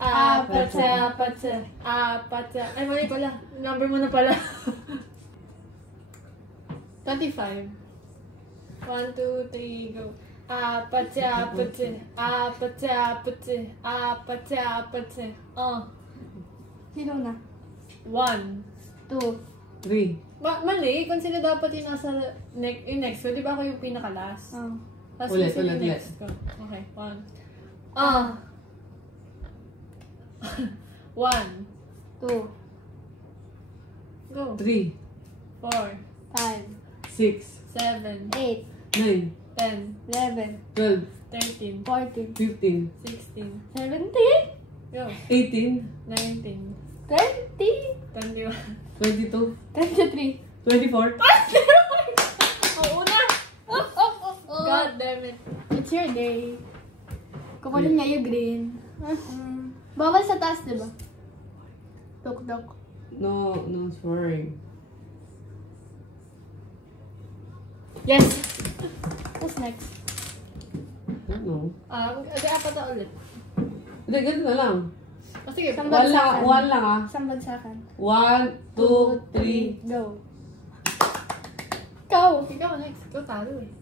Apat. Ay, mali pala. Number mo na pala. 25. 1, 2, 3, go. Apat. Sino na? 1, 2. 3. Mali, kung sino dapat yung nasa yung next ko, di ba ako yung pinaka-last? Tapos Ulit. yung next ko. Okay, 1. 1, 2. go. 3. 4, 5. 6. 7, 8. 9. 10, 11. 12. 13, 14. 15. 16, 17. go. 18. 19, 20. 21. 22. 23. 24. Oo na! God damn it. It's your day. Kukunin niya yung green. Bawal sa taas, diba? Tok-tok. No swearing. Yes! What's next? Ano? Apat na ulit. Hindi, ganito na lang. Sige, Isang One bagsakan. lang ah. Isang bagsakan. 1, 2, 3. Go. Go. Ikaw next. Ikaw talo eh.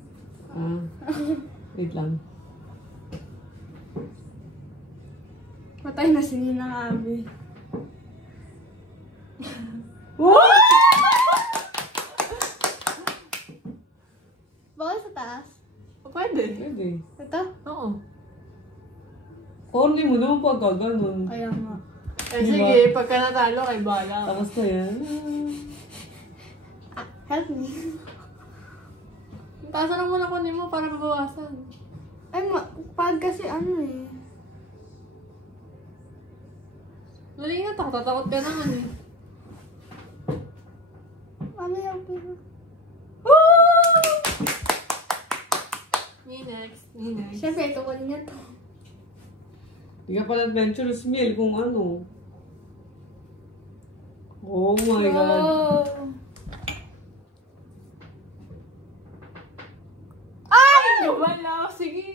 Wait lang. Patay na si Ninang Abby. Bawal sa taas. Pwede. Ito? Oo. Only mo naman pag gaganon. Kaya nga. Eh Diba? sige, pagka natalo kay Bala. Tapos na yan. Help me. Tasa lang muna kunin mo para mabawasan. Ay, pag kasi ano eh. Malingat ako, tatakot ka naman eh. Ano yung pira? Me next. Siyempre, ito ko niya to. Hindi ka pala adventurous meal kung ano. Oh my God. Ay! Wala! Sige!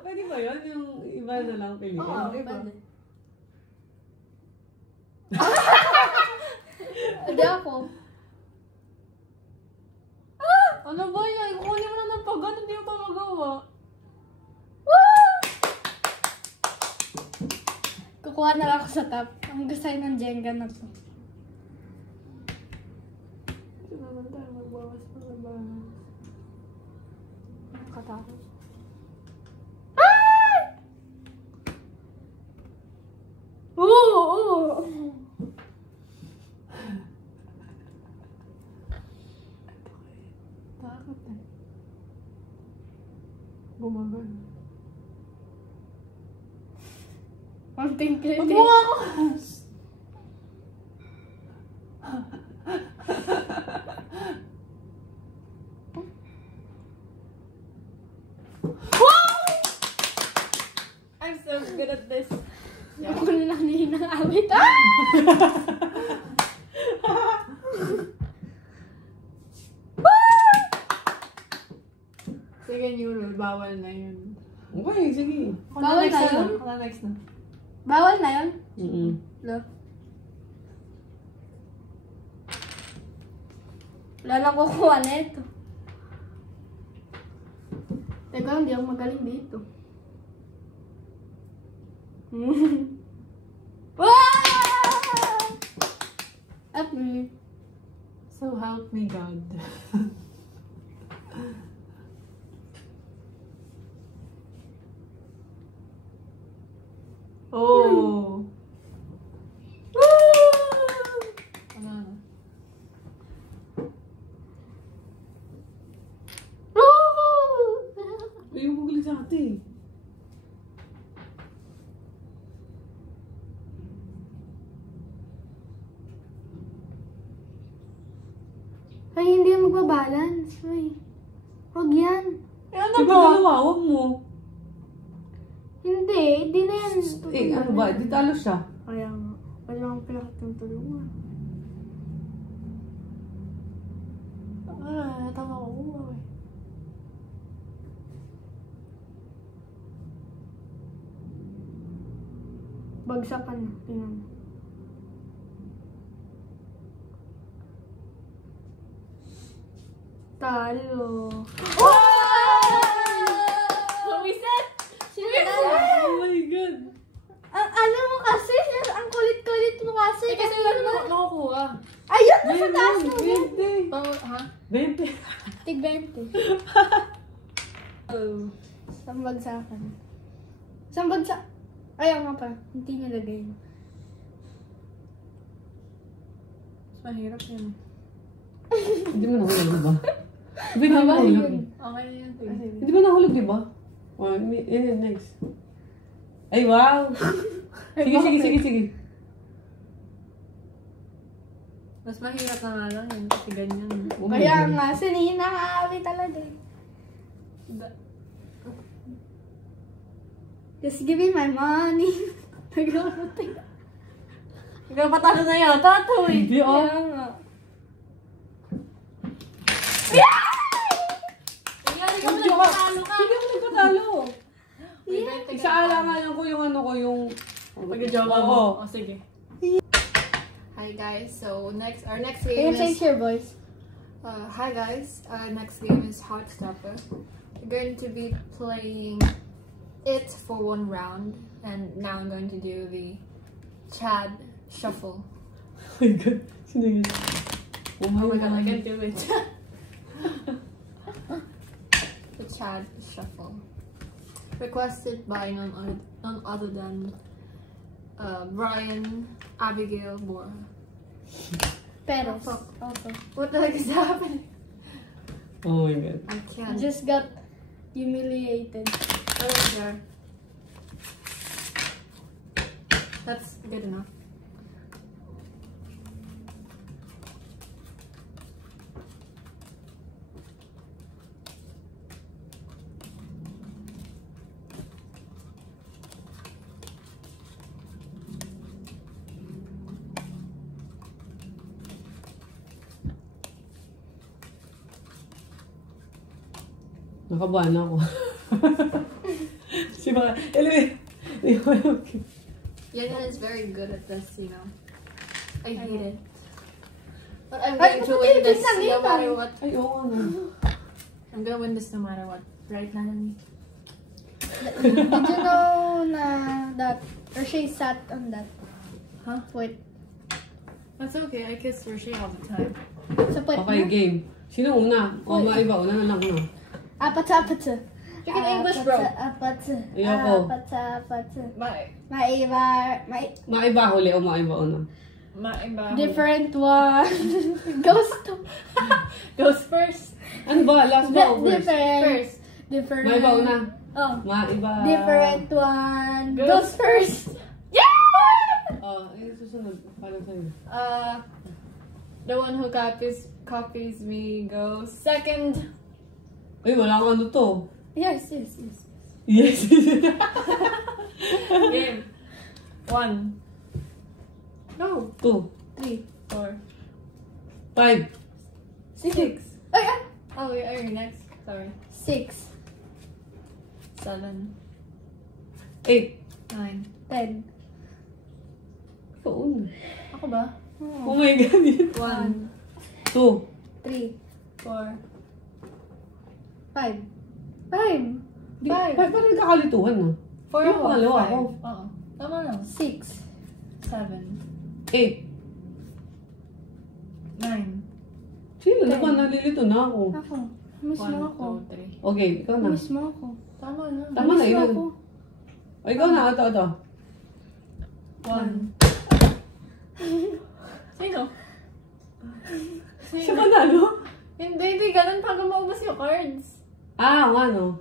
Pwede ba yun? Yung iba na lang piliin. Oo, Di ba? pwede. Hindi ako. Ano ba yan? Kukunin mo lang ng pag hindi mo pa magawa. Kukuha na lang ako sa top. Ang gusto ng Jenga na to. Ito naman tayo, magbawas. Nakatakot. Oo! Takot eh. Bumagal. Ang tingkli. Huwag mo nga ako! I'm so good at this. Ako na lang Ninang Abby. Sige, new rule. Bawal na yun. Okay, sige. Bawal na yun? Ako next na. Bawal na yun? Lo. Wala lang kukuha na ito. Teka, hindi ako magaling dito. At me. So help me God. Oh! Ano na? Ay, yung gugulit sa ate. Ay, hindi yan magbabalance. Ay, huwag yan. Eh, ano Di ba ba? dalawa? Huwag mo. Hindi na yan. Ano ba? Di talo siya. Kaya nga. Wala akong pinakitang tulungan. Ah, tama ko. Bagsakan na. Tingnan mo. Talo. Bumisit! Oh my God! Alam mo kasi, ang kulit-kulit mo kasi. Kasi lang nakukuha. Ayun, nasa taas mo. 20! Ha? 20! Tig 20. Oh. Isang bagsakan. Isang bagsak. Ayaw nga pa. Hindi niya lagay. Mahirap yun. Hindi mo nahulog, di ba? Hindi mo nahulog. Okay na yun. Hindi ba nahulog, di ba? Oh, yun, next. Ay, wow! Sige. Mas mahirap na nga lang yun kasi ganyan. Oh my Kaya God. nga, sinina nga kami talaga. Just give me my money. Naglarutin. Ikaw patalo na yun. Tato eh. Hindi, oh. Kaya nga. Nangyari ka pala patalo ka. Hindi ako nagpatalo. Yeah. Isaalangan ko yung ano ko, yung... Pag-jowa mo. Oo. O, sige. Hi guys, so our next Can game you change is your voice? hi guys, next game is Heartstopper. We're going to be playing it for 1 round, and now I'm going to do the Chad shuffle. Oh my God. Sino yun? Oh my god, I can't do it. The Chad shuffle, requested by none other than Brian Abigail Moore. Pero, Fuck. okay. What the heck is happening? Oh my God. I I can't. just got humiliated. Oh, there. That's good enough. Nakabahan ako. Si Baka, anyway. Yana is very good at this, you know. I hate it. But I'm Ay, going to ba't win hindi this kita no dito? matter what. Ay, oo nga. I'm gonna win this no matter what. Right, Nani? Did you know na that, or she sat on that? Huh? Wait. That's okay. I kiss Rocher all the time. Sa puwet Okay, na? game. Sino una? O, maiba. Una na lang una. Apat sa apat sa. Speak in English, bro. Apat sa. Ayoko. Apat sa apat sa. Bye. Maiba. Maiba huli o maiba una? Maiba. Different one. Ghost. Goes first. Ano ba? Last ba o first? Different. First. Different. Maiba una. Oh. Maiba. Different one. Goes Goes first. Yeah! Oh, yung susunod. Paano sa'yo? The one who copies me goes second. Ay, wala kang ano to. Yes. Yes. Game. 1. No. 2. 3. 4. 5. 6. Ay, ah! Oh, you're next. Sorry. 6. 7. 8. 9. 10. Ikaw una. Ako ba? Oh my God. 1. 2. 3. 4. 5. 5. 5. Parang nagkakalituhan na. 4 Yung pangalawa ako. Oo. Tama lang. 6. 7. 8. 9. Sino na ba? Nalilito na ako. Ako. Miss 1, mo ako. 2, 3. Okay, ikaw na. Miss mo ako. Tama na. Tama na, Miss mo yun. ako. O, ikaw na. Ito. 1. Sino? Siya ba nalo? Hindi. Ganun pag maubos yung cards. Ah, nga no.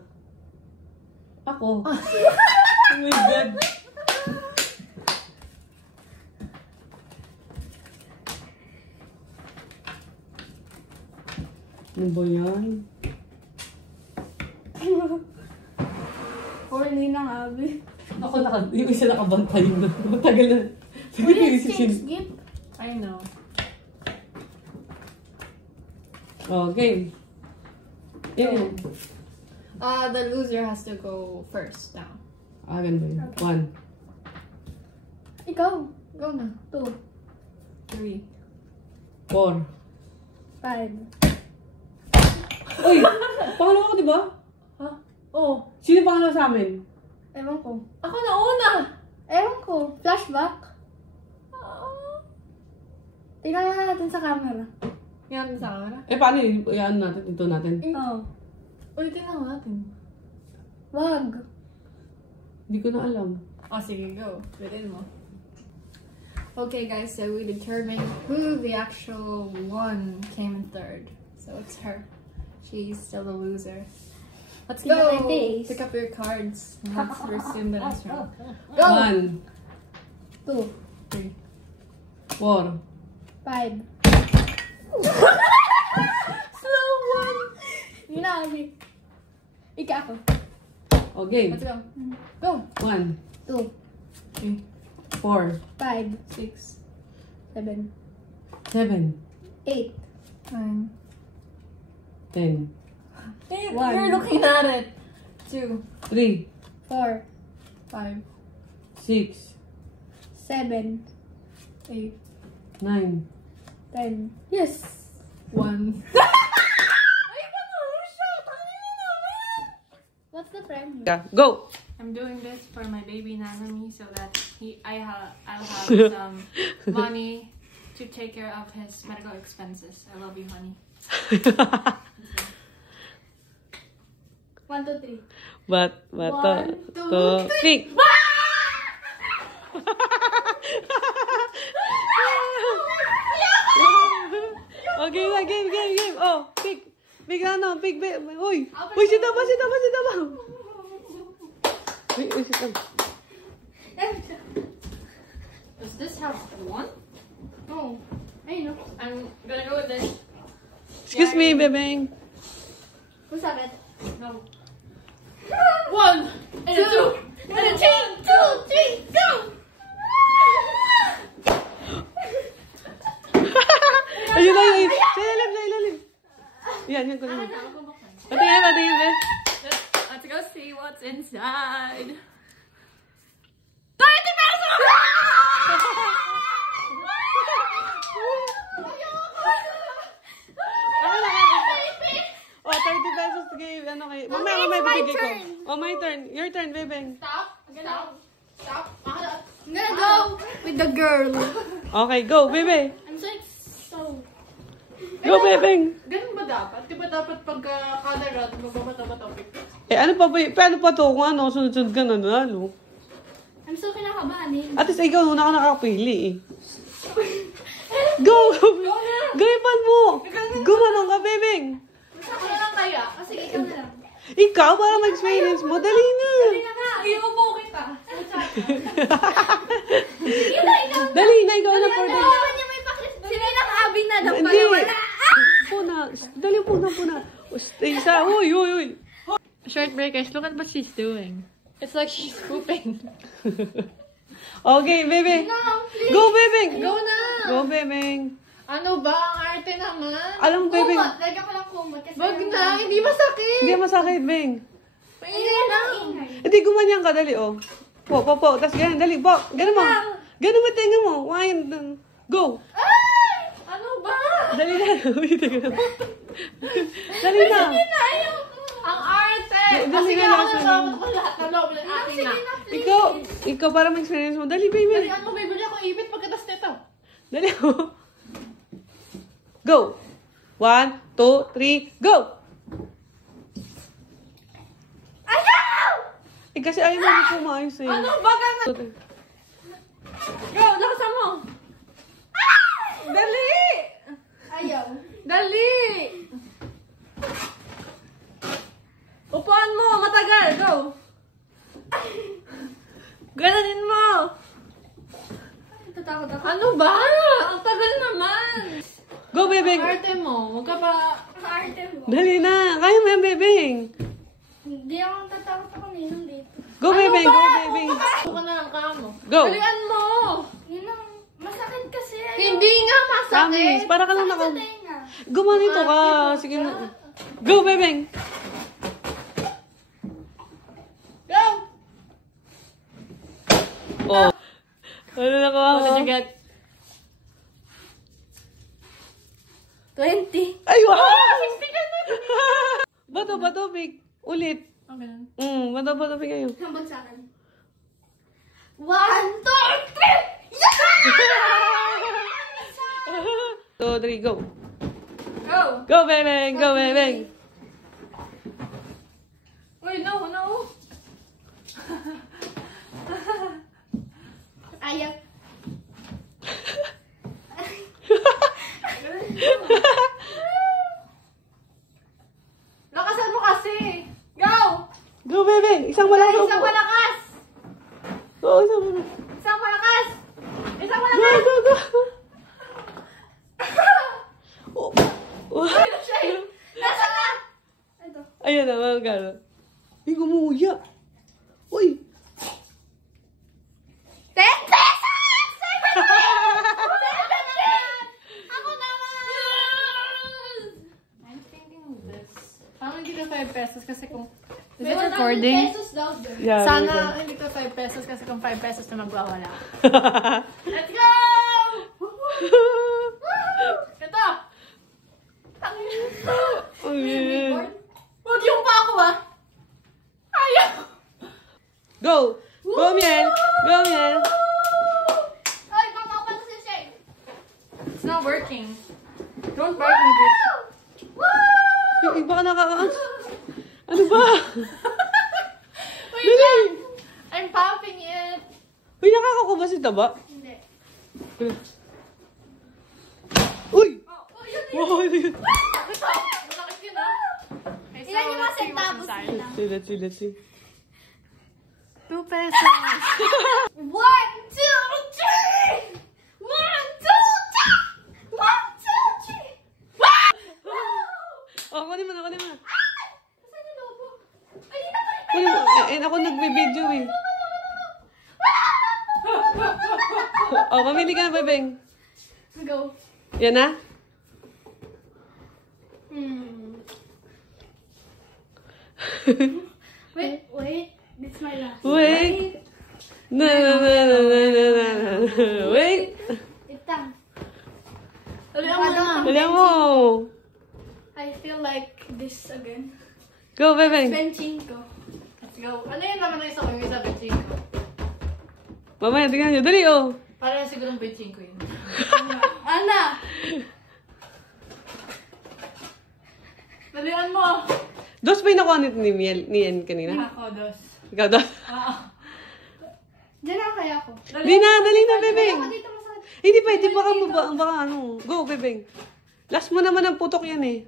Ako. Oh my God. Ano ba yan? Horny ng abi. Ako yung isa nakabantay na. Matagal na. Sige, Please sige. change gift. I know. Okay. Yan. The loser has to go first now. Ah, ganun ba yun? 1. Ikaw. Go na. 2, 3. 4. 5. Uy! Pangalawa ko, di ba? Ha? Oh. Sino pangalawa sa amin? Ewan ko. Ako na una! Ewan ko. Flashback. Tingnan nga natin sa camera. Yan sa camera. Paano yun? Yan natin, ito natin. Oo. Ulitin lang natin. Wag. Hindi ko na alam. Oh, sige, go. Within mo. Okay, guys, so we determined who the actual one came in third. So it's her. She's still the loser. Let's Tingnan go! my face. Pick up your cards. And let's resume the next round. Go! 1, 2, 3. 4. 5. Slow one! Yun na kasi. Ika ako. Okay. Let's go. Go! 1, 2, 3, 4, 5, 6, 7, 7, 8, 9. 10, One. You're looking at it. 2, 3, 4, 5, 6, 7, 8, 9. 10. Yes! 1. What's the premium? Yeah, go! I'm doing this for my baby Nanami so that I'll have some money to take care of his medical expenses. I love you, honey. 1, 2, 3. But, One, to, pick! Okay, na, game. Oh, pick. Pick ano, pick. Uy, sit down. Uy, sit down. Does this have one? Oh. Ay, no. I'm gonna go with this. Excuse me, bebeng. Kung sakit. No. 1, 2, 3, 2, 3, go! Ayun. Sa ilalim. Yan, ko naman. Patingin, be. Let's go see what's inside. Oh, 30 pesos game. Ano kayo? Mamaya, bibigay ko. Oh, my turn. Your turn, bebeng. Stop. I'm gonna go with the girl. Okay, go, bebe. I'm so... Go, bebeng. Ganun ba dapat? Di ba dapat pagka kada round, magbabata topic? Ano pa ba? Paano pa to? Kung ano, sunod-sunod ka na, lalo. I'm so kinakabahan eh. At least ikaw, una ka nakakapili eh. Go! Gaypan mo! Gumanong ka, bebeng. Ako na lang kaya. Kasi ikaw na lang. Ikaw, para ma-experience mo. Dali na. Iupo kita. Dali na, ikaw na for the... Sige lang, Abby na daw Hindi. pala wala. Puna. Dali, puna. Isa. Uy. Short breakers, look at what she's doing. It's like she's pooping. Okay, bebe. Go, bebeng. Go na! Go, bebeng. Ano ba? Ang arte naman. Alam mo, bebeng. Kumot. Lagyan ko lang kumot. Kasi Wag na, hindi masakit. Hindi masakit, beng. Ingay lang. Ingay. Hindi, gumanyan ka, dali, oh. Po. Tapos ganyan, dali, po. Ganun mo. Ganun mo, tingnan mo. Go. Ano ba? Dali na. Uy, tingnan mo. Dali na. Ang arte! Dali Sige, na, ako last na one. ko lahat ng loob ng akin na. Ikaw para ma-experience mo. Dali, Dali, baby. ano, bibili ako ipit pagkatas nito. Dali, oh. Go. 1, 2, 3, go. Ayaw! Kasi ayaw mo pumayos eh. Ano ba ganun? Go, lakasan mo. Dali! Ayaw. Dali! Upuan mo, matagal. Go! Gananin mo! Tatakot ako. Ano ba? Ang tagal naman! Go, bebeng. Arte mo, huwag ka pa... Arte mo. Dali na. Kaya mo yan, bebeng. Hindi ako tatakot ako ninong dito. Go, bebeng. Go, bebeng. Huwag ka na lang kamo. Go. Dalian mo! Yun ang masakit kasi. Hindi nga masakit! Tamis, para ka lang Sa naka... tenga. Gumanito ka. Sige na. Go, bebeng. Go! Oh. Ano nakuha What mo? did you get? 20. Ay, wow! 60 ka na! Bato, Big. Ulit. Okay. Bato, Big kayo. Hambag sa akin. 1, 2, 3! Yes! 2, 3, go. Go! Go, Bebeng! Go, Bebeng! Wait, no! Ayaw. Lakasan mo kasi! Go! Go, Bebeng! Isang malakas! Isang malakas! Oo, isang malakas! Isang malakas! Isang Go, malakas! go, go! Oh. Nasaan na? Ito. Ayan na, magkano. Ay, gumuya. Uy! 10 pesos! 7 Ako naman! I'm thinking this. Parang hindi ka 5 pesos kasi kung... Is it recording? Pesos daw, Yeah, sana hindi ka 5 pesos kasi kung 5 pesos na magwawala. Let's go! Ito! Huwag yung pa ako ah! Ayaw! Go! Go, Miel! Go, Miel! Ay, mama pa si Shane! It's not working. Don't bark me this. Ay, baka Ano ba? Wait Dali! lang! I'm popping it! Uy, nakakakuha si Taba? Hindi. Uy! Oh, yun! Wow, yun. Ito! Malakit yun ah! Okay, so, Ilan yung mga let's see what's centavos inside. nila? Let's see. 2 pesos! 1, 2, 3! 1, 2, 3! 1, 2, 3! Oh, kunin mo na. Saan yung lobo? Ay, Kunin mo. Ako nagbe-video eh. Oh, mamili ka na, Bebeng. Go. Yan na? Wait. This is my last. Wait. Na. Wait. Itang. Dalihan mo na. Dali mo. I feel like this again. Go, Bebeng. Benching ko. Let's go. Ano yun naman ang isa ko? Yung isa benching ko. Mamaya, tingnan nyo. Dali, oh. Para siguro benching ko yun. Ana! Dalihan mo. Dos pa yung nakuha ni Miel, ni Ian kanina? Ako, dos. Ikaw, dos. Oo. Diyan na kaya ako. Dali na, Bebeng. Ako dito masakit. Hindi pa, baka ano. Go, Bebeng. Last mo naman ang putok yan eh.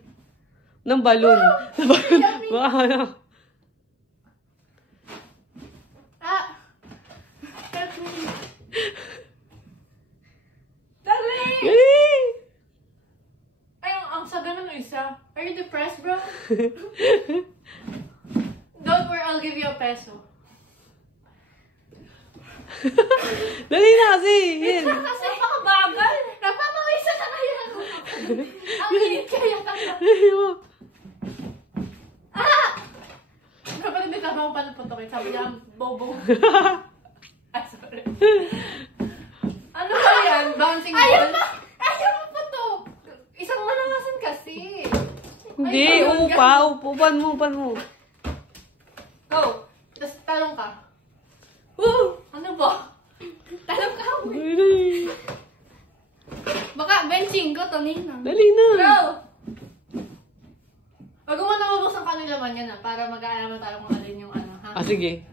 Ng balon. Baka ano. Help me. Dali! Dali! Ay, ang saga ng isa. Are you depressed, bro? Don't worry, I'll give you a peso. Dali na kasi. Yan. Kasi napakabagal. Napapawisa na kaya ako. Ang init kaya taka. Dali mo. Kapag hindi ka ba paano putokin? Sabi niya, bobo. Ay, sorry. Ano ba yan? Bouncing ball? Ayaw mo pa to. Isang malalasan kasi. Hindi, upan mo. Go. Tapos talong ka. Woo! Ano ba? Talong ka. Dali. Baka benching ko, tonina. Dali na. Go! Pag mo na mabuksan ka ng laman yan para mag-aalaman tayo kung alin yung ano, ha? Ah, sige.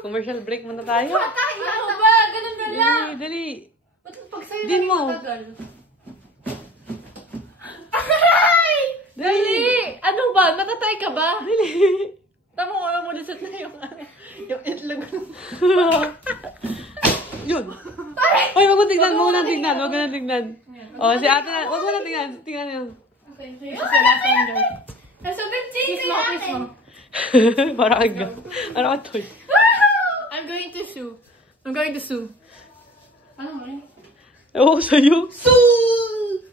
Commercial break muna tayo. Ano ba? Ganun ba lang? Dali. Ba't pag sa'yo Din lagi mo. matagal? Aray! Dali. Ano ba? Natatry ka ba? Dali. Tama ko naman mulisot na yung itlog. Yun. Ay, wag mo tignan. Wag mo na tignan. Oh, si ate na. Wag mo na tignan. Tignan niyo. Okay, so yung sa last one, guys. Nasa benching Kiss mo, kiss mo. Para kang toy. I'm going to sue. Ano mo rin? Ewan ko sa'yo. Sue!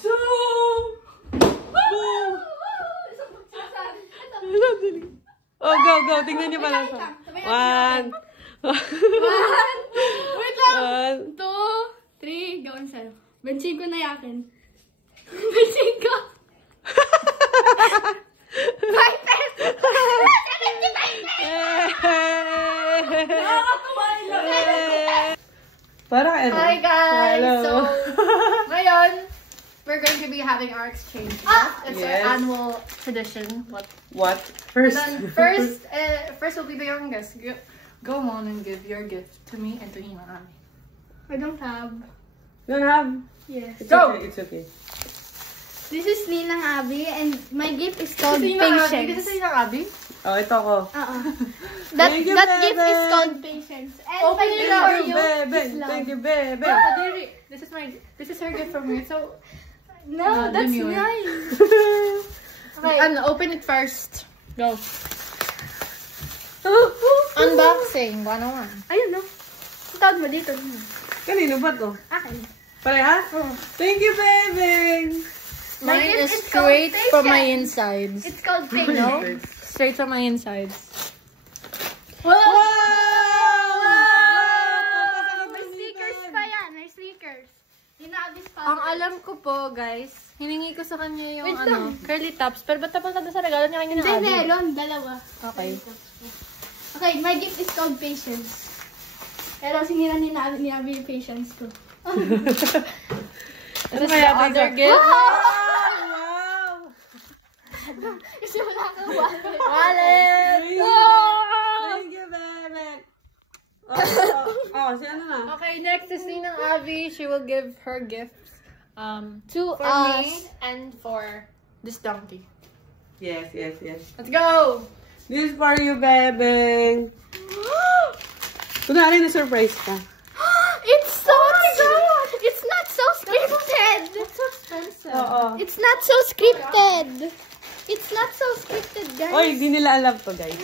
Boom! Isang magsasabi. Ito. Dali. Oh, go. Tingnan niyo pala. Sabay 1, Wait lang. 1. 2, 3, gawin sa'yo. Bensin ko na yakin. Bensin ko. 5 pesos. 75 pesos. Parang ano? Hi guys! Hello. So, ngayon, we're going to be having our exchange. It's Yes. our annual tradition. What? And First. then first will be the youngest. Go on and give your gift to me and to Hinami. I don't have. You don't have? Yes. It's Go. okay. It's okay. This is Ninang Abby and my gift is called This patience. is Hinang Abi. Oh, ito ko. That Thank you, gift Bebe. is called patience. And Open my it gift up. for Thank you, you baby. is love. Thank you, baby. Kadiri, this is her gift from me. So, No, that's demure. nice. okay, open it first. Go. Unboxing 101. Ayun no. Tawad mo dito. Kanino ba to? Akin. Pareha? Thank you, baby. My Mine gift is is called straight from my patience. insides. It's called patience. No? Straight from my insides. Wow! May stickers pa yan. May stickers. Inaabis pa. Ang alam ko po, guys, hiningi ko sa kanya yung Wait lang. curly tops. Pero ba't napunta doon sa regalo niya kanya ng Hindi, Abi? meron. Dalawa. Okay. Okay, my gift is called patience. Pero sinira ni Abby yung patience ko. This is the other gift. Wow! Kasi wala kang wallet. Wallet! Thank you, baby. Oh, si ano na? Okay, next is Ninang Avi. She will give her gift To for us. me and for this donkey. Yes, yes, yes. Let's go! This is for you, baby. Kunwari na surprise ka. It's so It's not so scripted. It's so expensive. Oo. It's not so scripted. It's not so scripted, guys. Oy, di nila alam to, guys.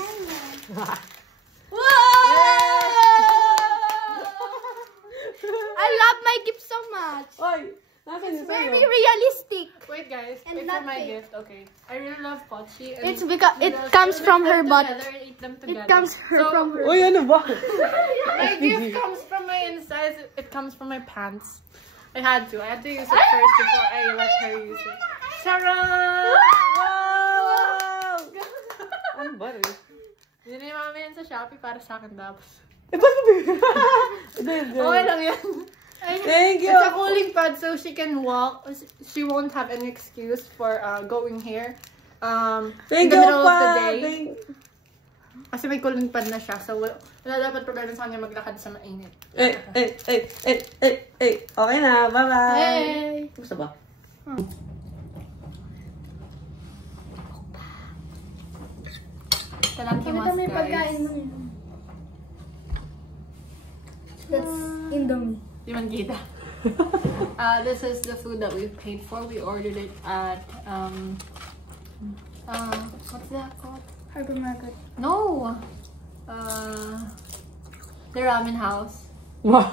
I love my gift so much. Oy, nasan It's yung very sa'yo? realistic. Wait, guys. And Wait for my nothing. gift. Okay. I really love Pochi. and It's because it noodles. comes So from let's her put butt. together and eat them together. It comes from her. Uy, ano ba? My gift comes from my insides. It comes from my pants. I had to use it first before I let her use it. Charan! Wow! Ano ba rin? Hindi na mami yan sa Shopee para sa akin dapat. Eh, ba't mo Hindi. Okay lang yan. Thank you. It's a cooling pad so she can walk. She won't have any excuse for going here. Thank in the you, middle of the pa. day. Thank Kasi may cooling pad na siya. So wala dapat problema sa kanya maglakad sa mainit. Okay na. Bye-bye. Hey. Gusto ba? Talakimas, guys. That's Indomie. Di man kita. This is the food that we paid for. We ordered it at what's that called? Hypermarket. No. The ramen house. Wow.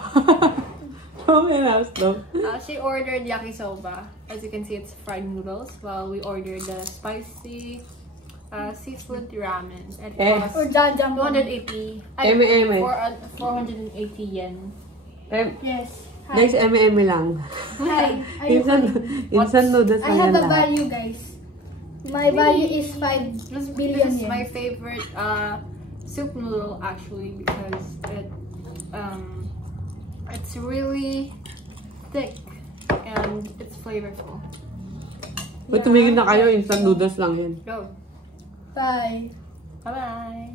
Okay na, though. She ordered yakisoba. As you can see, it's fried noodles. While we ordered the spicy seafood ramen. It Yes. Or was Jajang. 280. M&M. 480 yen. Yes. Next M&M lang. Hi. Instant noodles I na have yan a lang. value, guys. My value is 5 This billion is yen. my favorite soup noodle actually because it's really thick and it's flavorful. Ba't tumingin na kayo? Instant noodles lang yun. Go. Bye. Bye bye.